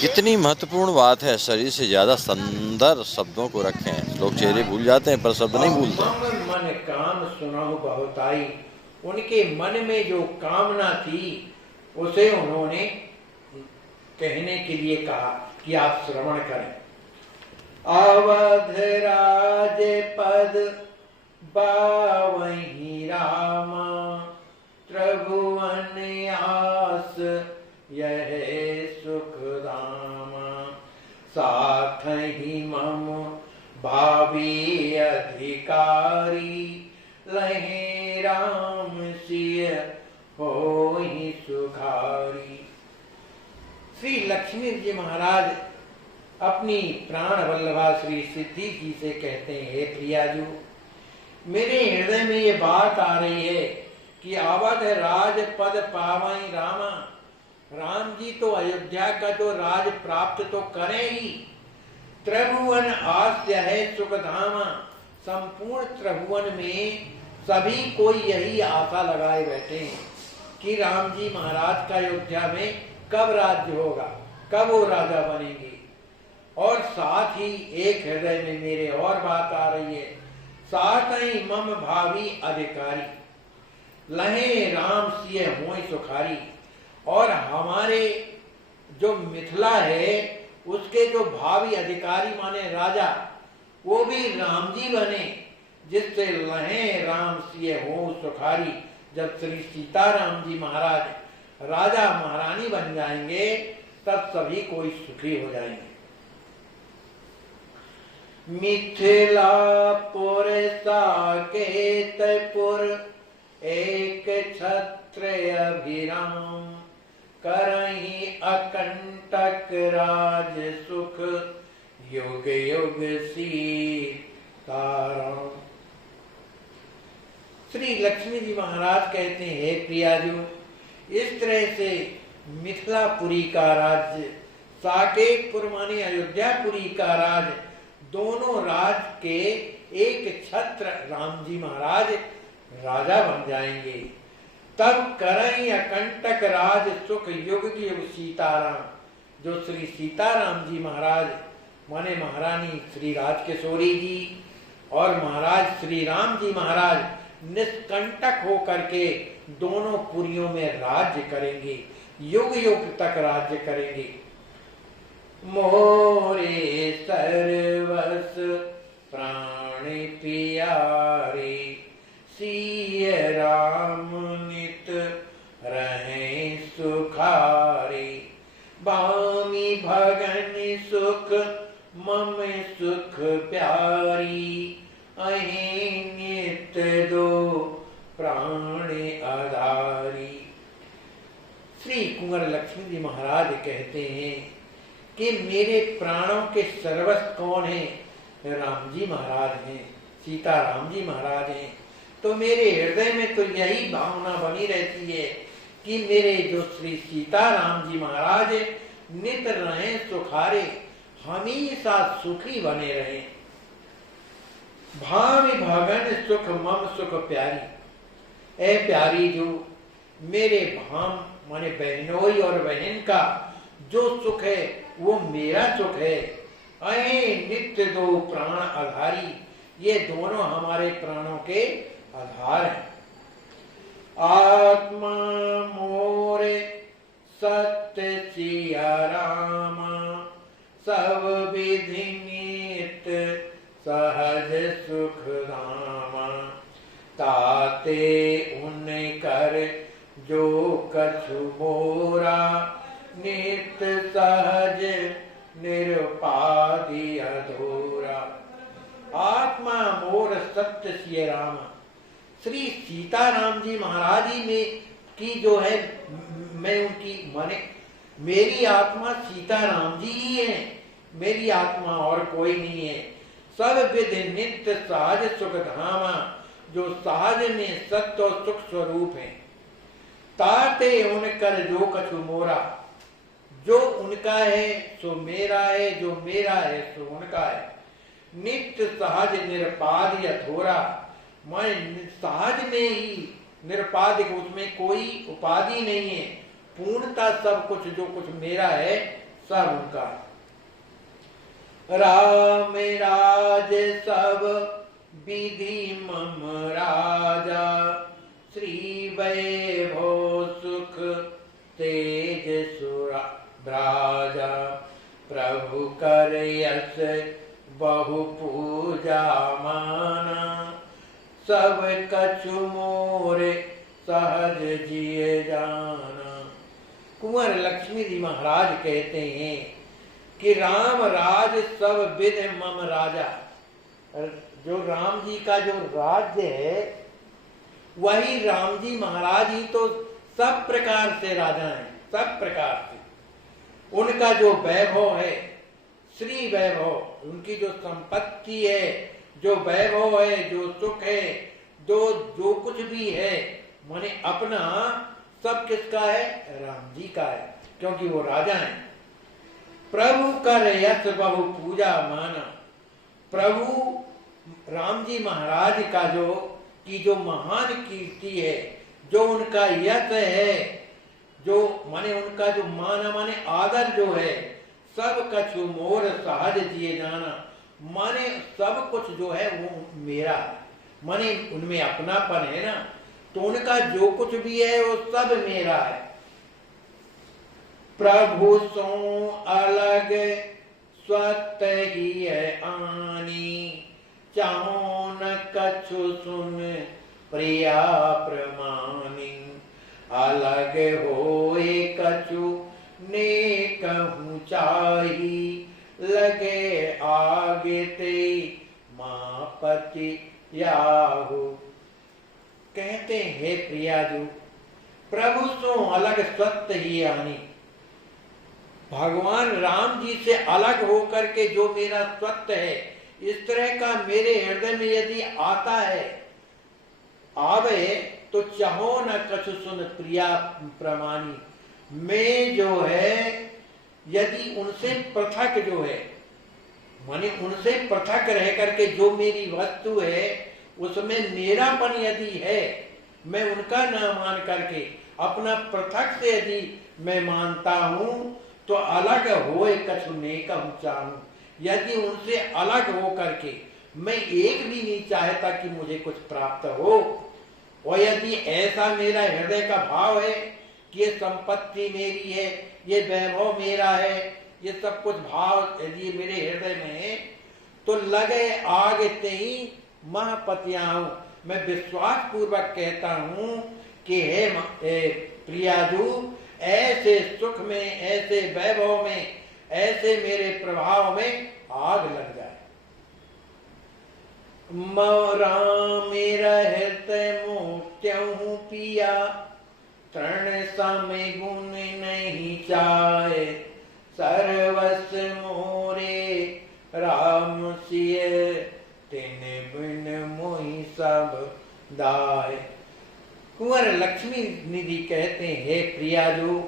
कितनी महत्वपूर्ण बात है, शरीर से ज्यादा सुंदर शब्दों को रखें। लोग चेहरे भूल जाते हैं पर शब्द नहीं भूलते। मम मन काम सुनहु बहुताई, उनके मन में जो कामना थी उसे उन्होंने कहने के लिए कहा कि आप श्रवण करें। अवध राज पद बावही रामा, त्रिभुवन आस यह सुख धामा। साथ ही मम भावी अधिकारी, लहे राम सिय होहि सुखारी। श्री लक्ष्मी जी महाराज अपनी प्राण वल्लभा श्री सिद्धि जी से कहते हैं, हे प्रियाजू, मेरे हृदय में ये बात आ रही है कि अवध राज पद पावई रामा, राम जी तो अयोध्या का जो राज प्राप्त तो करें ही। त्रिभुवन आस्य है सुखधामा, संपूर्ण त्रिभुवन में सभी कोई यही आशा लगाए बैठे हैं कि राम जी महाराज का अयोध्या में कब राज्य होगा, कब वो राजा बनेंगे। और साथ ही एक हृदय में मेरे और बात आ रही है, साथ ही मम भावी अधिकारी, लहे राम सिय होय सुखारी। और हमारे जो मिथिला है उसके जो भावी अधिकारी माने राजा, वो भी राम जी बने, जिससे लहे राम सिय हो सुखारी। जब श्री सीताराम जी महाराज राजा महारानी बन जाएंगे तब सभी कोई सुखी हो जाएंगे। मिथिलापुर साकेतपुर, एक छत्र अभिराम, करहि अकंटक राज सुख, युग युग सीताराम। श्री लक्ष्मी जी महाराज कहते हैं, हे प्रियाजू, इस तरह से मिथिलापुरी का राज्य, साकेतपुर माने अयोध्यापुरी का राज, दोनों राज के एक छत्र राम जी महाराज राजा बन जाएंगे। तब करई अकंटक राज सुख, युग युग सीताराम। जो श्री सीताराम जी महाराज माने महारानी श्री राजकिशोरी जी और महाराज श्री राम जी महाराज निष्कंटक होकर के दोनों पुरियों में राज्य करेंगे, युग युग तक राज्य करेंगे। मोरे सर्वस प्राण प्यारे, सिय राम नित रहे सुखारे। बामी भगन सुख मम सुख प्यारी, अहि नित दो प्राण आधारी। श्री कुंवर लक्ष्मी जी महाराज कहते हैं कि मेरे प्राणों के सर्वस्व कौन है? राम जी महाराज हैं, सीताराम जी महाराज हैं। तो मेरे हृदय में तो यही भावना बनी रहती है कि मेरे जो श्री सीताराम जी महाराज नित रहे सुखारे, हमेशा सुखी बने रहे। भावी भगन सुख मम सुख प्यारी, ए प्यारी, जो मेरे भाम माने बहनोई और बहन का जो सुख है वो मेरा सुख है। अहे नित्य दो प्राण आधारी, ये दोनों हमारे प्राणों के आधार हैं। आत्मा मोरे सत्य सिया रामा, सब विधि नित सहज सुख धामा। ताते उन कर जो कछु मोरा, नित सहज निरुपाधि अधूरा। आत्मा मोर सत्य सिय राम, श्री सीताराम जी महाराज ही में की जो है, मैं उनकी माने मेरी आत्मा सीताराम जी ही है, मेरी आत्मा और कोई नहीं है। सब विधि नित्य सहज सुख धामा, जो सहज में सत्य और सुख स्वरूप है। ताते उनकर जो कछु मोरा, जो उनका है सो मेरा है, जो मेरा है सो उनका है। नित्य सहज निरपाद अधूरा, मैं सहज में ही निरपादिक, उसमें कोई उपाधि नहीं है। पूर्णता सब कुछ जो कुछ मेरा है सब उनका। राम राज सब विधि मम राजा, श्री वैभव सुख तेज सुराजा, प्रभु कर यश बहु पूजा माना, सब कछु मोरे सहज जिए जाना। कुंवर लक्ष्मी जी महाराज कहते हैं कि राम राज सब विध मम राजा। जो राम जी का जो राज्य है वही राम जी महाराज ही तो सब प्रकार से राजा हैं, सब प्रकार से। उनका जो वैभव है, श्री वैभव, उनकी जो संपत्ति है, जो वैभव है, जो सुख है, जो कुछ भी है, माने अपना सब किसका है? राम जी का है, क्योंकि वो राजा हैं। प्रभु कर यश बहु पूजा माना। प्रभु राम जी महाराज का जो महान कीर्ति है, जो उनका यश है, जो माने उनका जो माना माने आदर जो है, सब कछु मोर सहज जिए जाना, माने सब कुछ जो है वो मेरा, माने उनमें अपनापन है ना, तो उनका जो कुछ भी है वो सब मेरा है। प्रभु सो अलग स्वत ही है आनी, चाहो न कछु सुन प्रिया प्रमानी, अलग होए कछु ने कहूँ चाही, लगे आगे ते मापति याहू। कहते हैं प्रियाजू, प्रभु सो अलग सत्य ही आनी, भगवान राम जी से अलग होकर के जो मेरा सत्य है, इस तरह का मेरे हृदय में यदि आता है, आवे तो चाहो न कछु सुन प्रिया प्रमाणी। मैं जो है यदि उनसे पृथक जो है, माने उनसे पृथक रह करके जो मेरी वस्तु है उसमें मेरापन यदि है, मैं उनका ना मान करके अपना पृथक से यदि मैं मानता हूं, तो अलग होए कछु ने कहूँ चाहूं। यदि उनसे अलग हो करके मैं एक भी नहीं चाहता कि मुझे कुछ प्राप्त हो, और यदि ऐसा मेरा हृदय का भाव है कि ये संपत्ति मेरी है, ये वैभव मेरा है, ये सब कुछ भाव यदि मेरे हृदय में है, तो लगे आगे ते ही महपतियाहूं। मैं विश्वास पूर्वक कहता हूं कि हे प्रियाजू, ऐसे सुख में, ऐसे वैभव में, ऐसे मेरे प्रभाव में आग लग जाए। राम रहते मोत्यहूँ पिया, तृण समय गुण नहीं चाहे, सर्वस मोरे राम सिय, तिन बिन मोहि सब दाय। कुंवर लक्ष्मी निधि कहते हैं, प्रियाजू,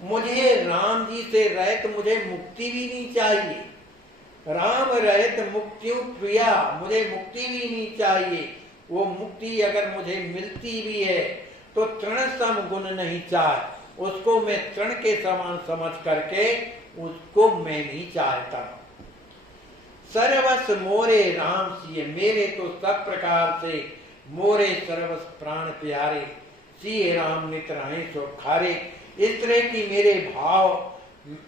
मुझे राम जी से रहित मुझे मुक्ति भी नहीं चाहिए। राम रहित मुक्ति प्रिया, मुझे मुक्ति भी नहीं चाहिए। वो मुक्ति अगर मुझे मिलती भी है तो तृण सम गुण नहीं चाहे, उसको मैं तृण के समान समझ करके उसको मैं नहीं चाहता। सर्वस मोरे राम सिए, मेरे तो सब प्रकार से मोरे सर्वस प्राण प्यारे, सिए राम नित रहे सो खारे। इस तरह की मेरे भाव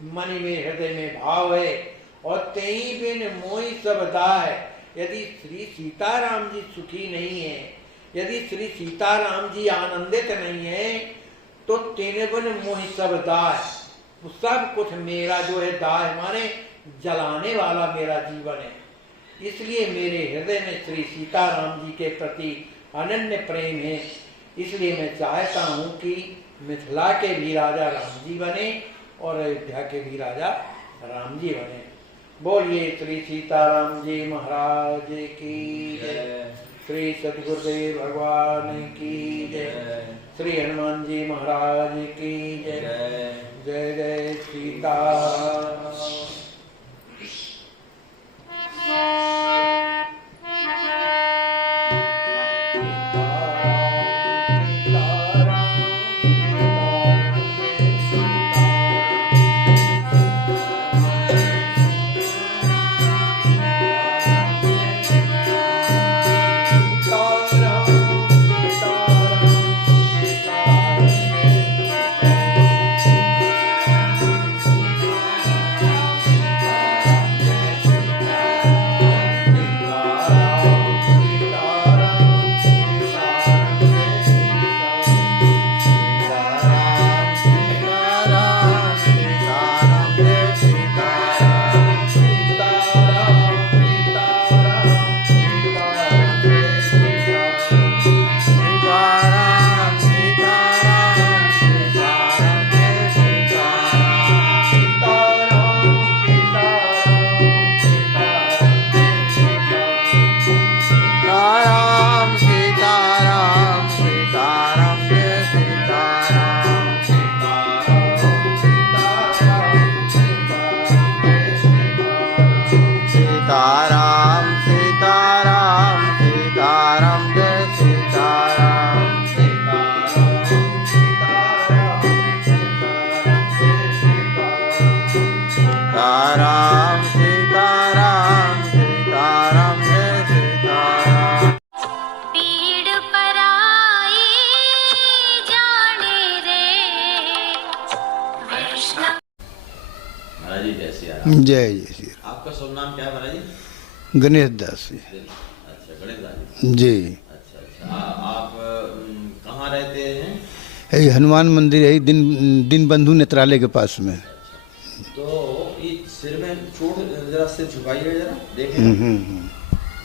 मन में, हृदय में भाव है। और तेई बिन मोहि सब दाय, यदि श्री सीताराम जी सुखी नहीं है, यदि श्री सीताराम जी आनंदित नहीं है, तो तेने बिन मोहि सब दाय, सब कुछ मेरा जो है, दाय माने जलाने वाला मेरा जीवन है। इसलिए मेरे हृदय में श्री सीताराम जी के प्रति अनन्य प्रेम है। इसलिए मैं चाहता हूं कि मिथिला के भी राजा राम जी बने और अयोध्या के भी राजा राम जी बने। बोलिए श्री सीताराम जी महाराज की जय, श्री सद्गुरुदेव भगवान की जय, श्री हनुमान जी महाराज की जय। जय जय सीता। सीताराम सीताराम सीताराम जय सीताराम। पीड़ पराई जाने रे वैष्णव। महाराज जी जय सियाराम। जय जय श्री आपका शुभ नाम क्या है महाराज जी? राम। गणेश दास जी। अच्छा गणेश दास जी। जी अच्छा अच्छा आप कहाँ रहते हैं? यही हनुमान मंदिर है, दिन बंधु नेत्रालय के पास में। तो ये सिर में चोट, जरा सिर झुकाइए जरा देखें।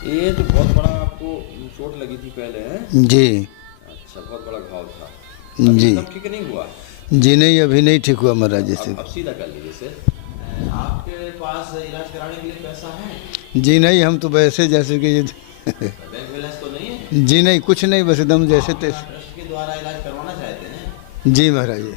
ये तो बहुत बड़ा आपको चोट लगी थी पहले है? जी अच्छा बहुत बड़ा घाव था। अभी जी तब ठीक नहीं हुआ? जी नहीं, अभी नहीं ठीक हुआ महाराज जैसे। अब सीधा कर लीजिए सिर। आपके पास इलाज कराने के लिए पैसा है? जी नहीं, हम तो वैसे जैसे कि बैंक बैलेंस तो नहीं है? जी नहीं, कुछ नहीं, बस एकदम जैसे तैसे। ट्रस्ट के द्वारा इलाज करवाना चाहते हैं? जी महाराज जी।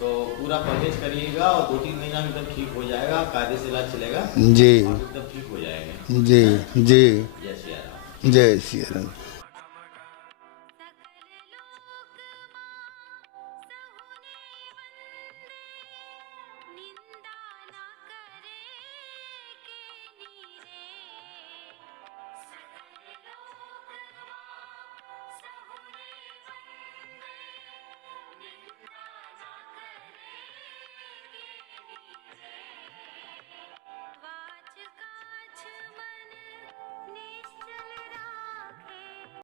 तो पूरा परहेज करिएगा और 2-3 महीना में एकदम ठीक हो जाएगा, कायदे से इलाज चलेगा, जी आप एकदम ठीक हो जाएंगे। जी जी। जय सिया राम। जय श्री राम।